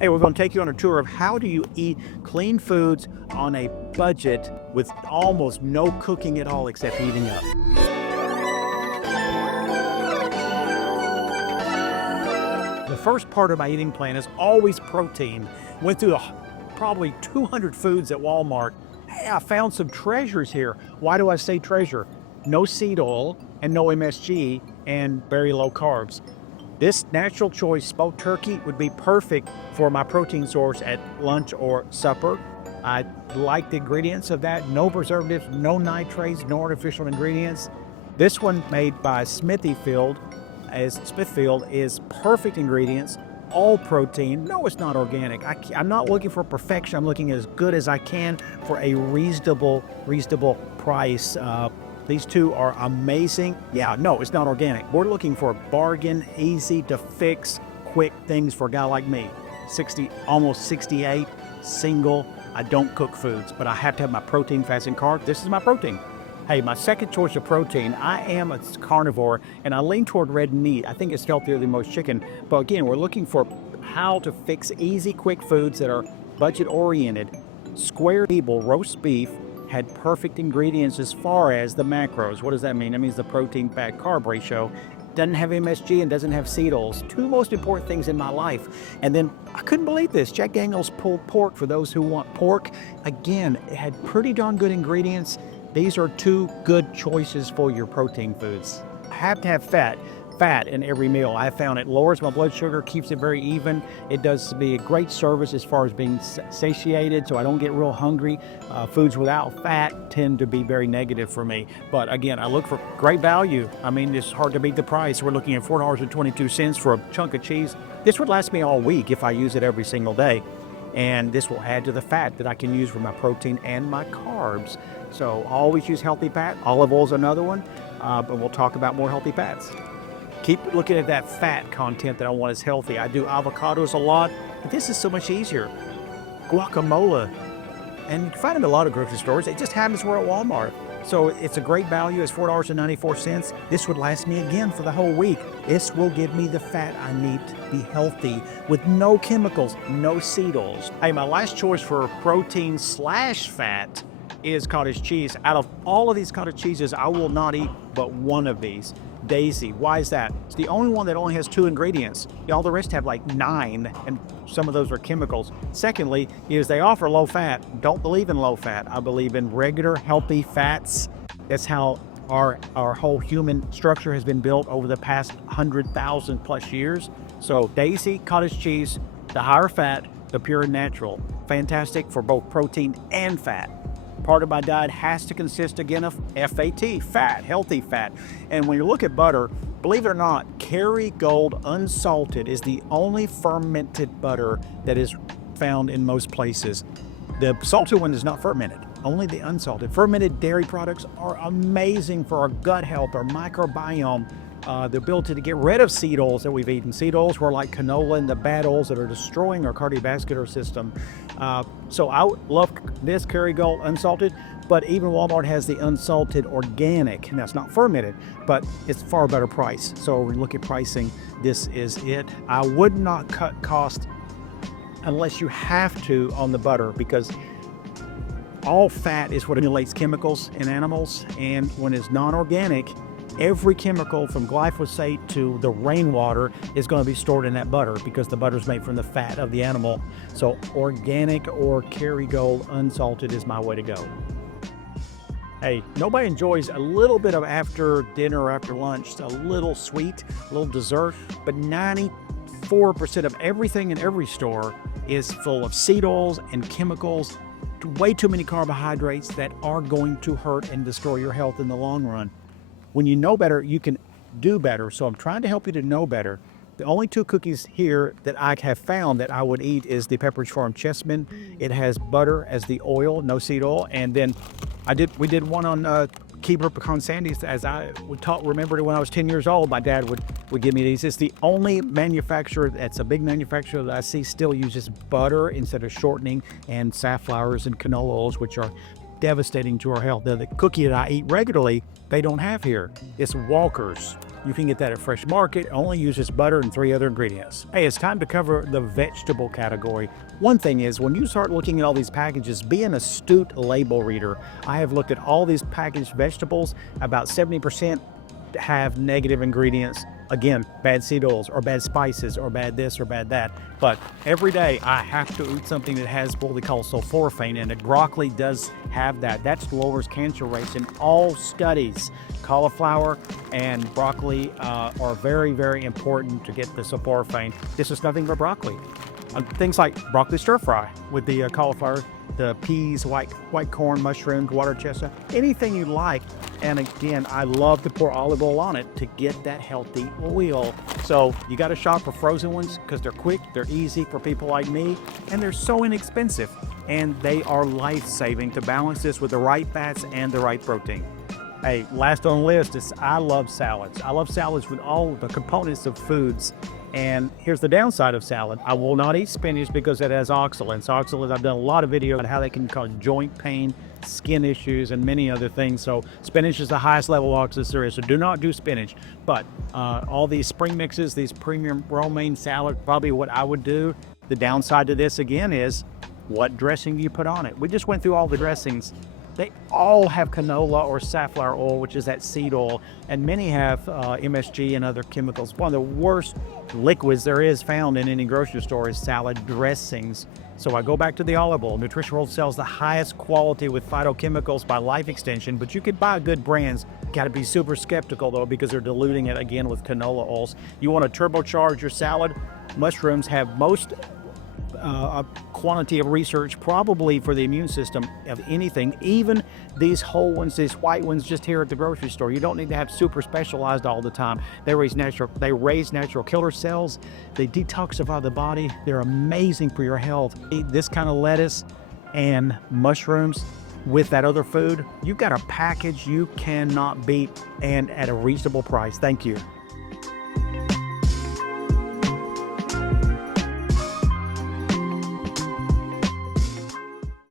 Hey, we're going to take you on a tour of how do you eat clean foods on a budget with almost no cooking at all except heating up. The first part of my eating plan is always protein. Went through probably 200 foods at Walmart. Hey, I found some treasures here. Why do I say treasure? No seed oil and no MSG and very low carbs. This natural choice smoked turkey would be perfect for my protein source at lunch or supper. I like the ingredients of that. No preservatives, no nitrates, no artificial ingredients. This one made by Smithfield is perfect ingredients, all protein. No, it's not organic. I'm not looking for perfection. I'm looking as good as I can for a reasonable price. These two are amazing. Yeah, no, it's not organic. We're looking for bargain, easy to fix, quick things for a guy like me. Almost 68, single. I don't cook foods, but I have to have my protein, fats, and carbs. This is my protein. Hey, my second choice of protein, I am a carnivore and I lean toward red meat. I think it's healthier than most chicken. But again, we're looking for how to fix easy, quick foods that are budget oriented. Square Eagle roast beef had perfect ingredients as far as the macros. What does that mean? That means the protein fat carb ratio. Doesn't have MSG and doesn't have seed oils. Two most important things in my life. And then I couldn't believe this. Jack Daniel's pulled pork for those who want pork. Again, it had pretty darn good ingredients. These are two good choices for your protein foods. I have to have fat in every meal. I found it lowers my blood sugar, keeps it very even. It does be a great service as far as being satiated, so I don't get real hungry. Foods without fat tend to be very negative for me. But again, I look for great value. I mean, it's hard to beat the price. We're looking at $4.22 for a chunk of cheese. This would last me all week if I use it every single day. And this will add to the fat that I can use for my protein and my carbs. So always use healthy fat. Olive oil is another one, but we'll talk about more healthy fats. Keep looking at that fat content that I want is healthy. I do avocados a lot, but this is so much easier. Guacamole, and you can find it in a lot of grocery stores. It just happens we're at Walmart. So it's a great value. It's $4.94. This would last me again for the whole week. This will give me the fat I need to be healthy with no chemicals, no seed oils. Hey, my last choice for protein/fat is cottage cheese. Out of all of these cottage cheeses, I will not eat but one of these. Daisy. Why is that? It's the only one that only has 2 ingredients. All the rest have like 9, and some of those are chemicals. Secondly, is they offer low fat. Don't believe in low fat. I believe in regular, healthy fats. That's how our whole human structure has been built over the past 100,000 plus years. So Daisy, cottage cheese, the higher fat, the pure and natural. Fantastic for both protein and fat. Part of my diet has to consist again of FAT, fat, healthy fat. And when you look at butter, believe it or not, Kerrygold unsalted is the only fermented butter that is found in most places. The salted one is not fermented, only the unsalted. Fermented dairy products are amazing for our gut health, our microbiome, the ability to get rid of seed oils that we've eaten. Seed oils were like canola and the bad oils that are destroying our cardiovascular system. So I love this Kerrygold unsalted, but even Walmart has the unsalted organic, and that's not fermented, but it's far better price. So when we look at pricing, this is it. I would not cut cost unless you have to on the butter, because all fat is what accumulates chemicals in animals, and when it's non-organic, every chemical from glyphosate to the rainwater is going to be stored in that butter because the butter is made from the fat of the animal. So organic or Kerrygold unsalted is my way to go. Hey, nobody enjoys a little bit of after dinner or after lunch, a little sweet, a little dessert, but 94% of everything in every store is full of seed oils and chemicals, way too many carbohydrates that are going to hurt and destroy your health in the long run. When you know better, you can do better. So I'm trying to help you to know better. The only 2 cookies here that I have found that I would eat is the Pepperidge Farm Chessman. It has butter as the oil, no seed oil. And then we did one on Keebler Pecan Sandies, as I remembered when I was 10 years old. My dad would give me these. It's the only manufacturer that's a big manufacturer that I see still uses butter instead of shortening and safflowers and canola oils, which are devastating to our health. The cookie that I eat regularly, they don't have here. It's Walker's. You can get that at Fresh Market. It only uses butter and 3 other ingredients. Hey, it's time to cover the vegetable category. One thing is, when you start looking at all these packages, be an astute label reader. I have looked at all these packaged vegetables. About 70% have negative ingredients. Again, bad seed oils or bad spices or bad this or bad that. But every day I have to eat something that has what we call sulforaphane in it. Broccoli does have that. That lowers cancer rates in all studies. Cauliflower and broccoli are very, very important to get the sulforaphane. This is nothing but broccoli. Things like broccoli stir fry with the cauliflower, the peas, white corn, mushrooms, water chestnut, anything you like. And again, I love to pour olive oil on it to get that healthy oil. So you got to shop for frozen ones because they're quick, they're easy for people like me, and they're so inexpensive. And they are life-saving to balance this with the right fats and the right protein. Hey, last on the list is I love salads. I love salads with all the components of foods. And here's the downside of salad. I will not eat spinach because it has oxalates. Oxalates, I've done a lot of videos on how they can cause joint pain, skin issues, and many other things. So spinach is the highest level of oxalates there is. So do not do spinach. But all these spring mixes, these premium romaine salad, probably what I would do. The downside to this again is what dressing do you put on it? We just went through all the dressings. They all have canola or safflower oil, which is that seed oil, and many have MSG and other chemicals. One of the worst liquids there is found in any grocery store is salad dressings. So I go back to the olive oil. Nutrition World sells the highest quality with phytochemicals by Life Extension, but you could buy good brands. Got to be super skeptical though because they're diluting it again with canola oils. You want to turbocharge your salad? Mushrooms have most a quantity of research probably for the immune system of anything, even these whole ones, these white ones just here at the grocery store. You don't need to have super specialized all the time. They raise natural killer cells. They detoxify the body. They're amazing for your health. Eat this kind of lettuce and mushrooms with that other food. You've got a package you cannot beat and at a reasonable price. Thank you.